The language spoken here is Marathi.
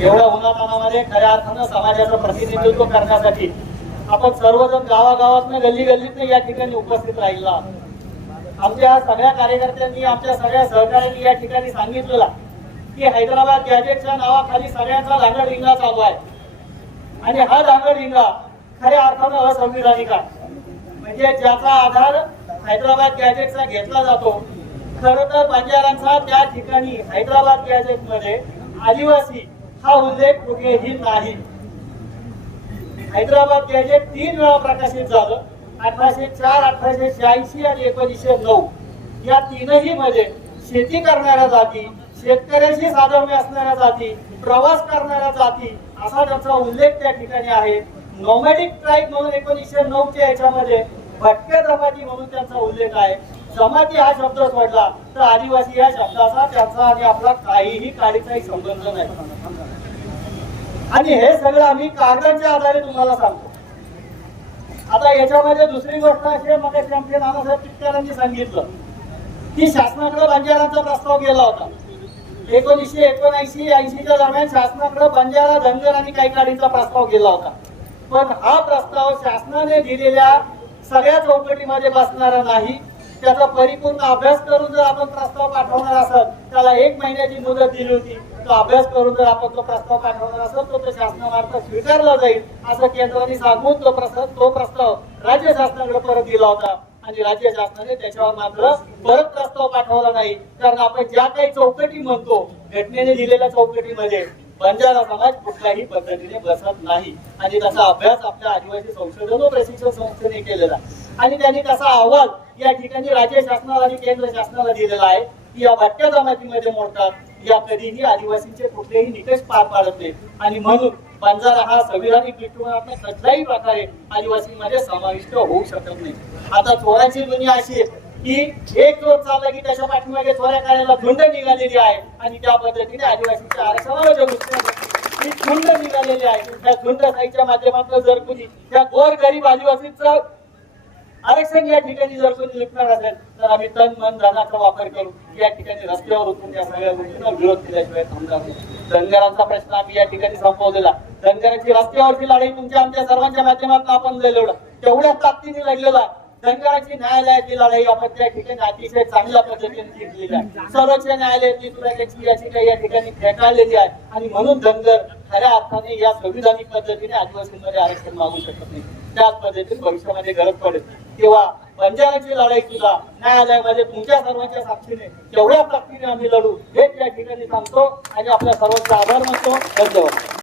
एवढ्या उन्हातानामध्ये खऱ्या अर्थानं समाजाचं प्रतिनिधित्व करण्यासाठी आपण सर्वजण गावागावातनं गल्ली गल्लीतनं या ठिकाणी उपस्थित राहिला आमच्या सगळ्या कार्यकर्त्यांनी आमच्या सगळ्या सहकार्यांनी या ठिकाणी सांगितलेलं की हैदराबाद गॅजेटच्या नावाखाली सगळ्यांचा धांगडधिंगा चालू आहे. आणि हा धांगडधिंगा खऱ्या अर्थानं असंविधानिक आहे. म्हणजे ज्याचा आधार हैदराबाद गॅजेटचा घेतला जातो खर तर बंजारांचा त्या ठिकाणी हैदराबाद गॅजेटमध्ये आदिवासी हा उल्लेख कुठेही नाही. हैदराबाद गॅजेट तीन वेळा प्रकाशित झालं अठराशे चार अठराशे शहाऐंशी आणि एकोणीसशे नऊ. या तीनही मध्ये शेती करणाऱ्या जाती शेतकऱ्याशी साधर्म्य असणाऱ्या जाती प्रवास करणाऱ्या जाती असा त्याचा उल्लेख त्या ठिकाणी आहे. नोमॅडिक ट्राईब म्हणून एकोणीसशे नऊच्या याच्यामध्ये भटक्या जमाती म्हणून त्यांचा उल्लेख आहे. जमाती हा शब्द सोडला तर आदिवासी या शब्दाचा त्यांचा आणि आपला काहीही काळीचाही संबंध नाही. आणि हे सगळं आम्ही कागदाच्या आधारे तुम्हाला सांगतो. आता याच्यामध्ये दुसरी गोष्ट अशी आहे, मग आमचे नानासाहेब चितकरांनी सांगितलं की शासनाकडे बंजाराचा प्रस्ताव गेला होता. एकोणीसशे एकोणऐंशी ऐंशीच्या दरम्यान शासनाकडे बंजारा धनगर आणि काही प्रस्ताव गेला होता. पण हा प्रस्ताव शासनाने दिलेल्या सगळ्या चौकटीमध्ये बसणारा नाही. त्याचा परिपूर्ण अभ्यास करून जर आपण प्रस्ताव पाठवणार असाल शासनाला एक महिन्याची मुदत दिली होती तो अभ्यास करून जर आपण तो प्रस्ताव पाठवणार असेल तर तो शासनामार्फत स्वीकारला जाईल असं केंद्राने सांगून तो प्रस्ताव तो प्रस्ताव राज्य शासनाकडे परत दिला होता. आणि राज्य शासनाने त्याच्यावर मात्र परत प्रस्ताव पाठवला नाही. कारण आपण ज्या काही चौकटी म्हणतो घटनेने दिलेल्या चौकटीमध्ये बंजारा समाज कुठल्याही पद्धतीने बसत नाही. आणि त्याचा अभ्यास आपल्या आदिवासी संशोधन व प्रशिक्षण संस्थेने केलेला आणि त्यांनी त्याचा अहवाल या ठिकाणी राज्य शासनाला आणि केंद्र शासनाला दिलेला आहे. या भटक्या जमातीमध्ये मोडतात या कधीही आदिवासींचे कुठलेही निकष पार पाडत नाही आणि म्हणून बंजारा हा संविधानिक दृष्टिकोनातून कसल्याही प्रकारे आदिवासींमध्ये समाविष्ट होऊ शकत नाही. आता चोराची दुनिया अशी आहे की एक चोर चालला की त्याच्या पाठीमागे चोऱ्या करायला झुंड निघालेली आहे आणि त्या पद्धतीने आदिवासींच्या आरक्षणाच्या जगू ही झुंड निघालेली आहे. त्या झुंड साईच्या माध्यमातून जर कुणी त्या गोर गरीब आदिवासींचं आरक्षण या ठिकाणी जर कोणी लिखणार असेल तर आम्ही तन मन धनाचा वापर करू या ठिकाणी रस्त्यावर उतरून या सगळ्या गोष्टींना विरोध केल्याशिवाय थांबणार नाही. धनगरांचा प्रश्न आम्ही या ठिकाणी संपवलेला. धनगरांची रस्त्यावरची लढाई तुमच्या आमच्या सर्वांच्या माध्यमातून आपण लढवलं. तेवढ्या ताकदीने लढलेला. धनगराची न्यायालयाची लढाई आपण त्या ठिकाणी अतिशय चांगल्या पद्धतीने जिंकलेली आहे. सर्वोच्च न्यायालयाची सुद्धा त्याची याचिका या ठिकाणी फेटाळलेली आहे. आणि म्हणून धनगर खऱ्या अर्थाने या संविधानिक पद्धतीने आदिवासींमध्ये आरक्षण मागू शकत नाही. त्याच पद्धतीने भविष्यामध्ये गरज पडेल. तेव्हा पंचायतची लढाई सुद्धा न्यायालयामध्ये तुमच्या सर्वांच्या साक्षीने तेवढ्या ताकदीने आम्ही लढू हे त्या ठिकाणी सांगतो. आणि आपल्या सर्वांचा आभार मानतो. धन्यवाद.